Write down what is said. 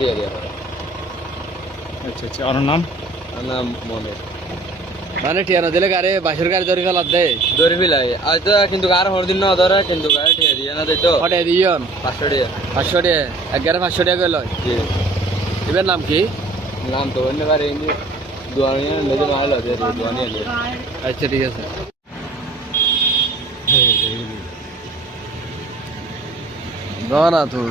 টিয়া দিয়া আচ্ছা আচ্ছা ওর নাম নাম মনে মানে টিয়া না দিলে গাড়ি বাসের গাড়ি ধরে ফেলার দে দৌড়ি ফেলাই আজ তো কিন্তু আর হরদিন না ধরে কিন্তু গাড়ি টিয়া দিয়া না দেয় তো কটে দিয়ন 500 টিয়া 500 টাকা এক গাড়ি 500 টাকা গেল জি এবার নাম কি নাম তো বলতে পারে ইনি দুয়ানিয়া মেজে মাল আছে দুয়ানিয়া আচ্ছা ঠিক আছে না না তুই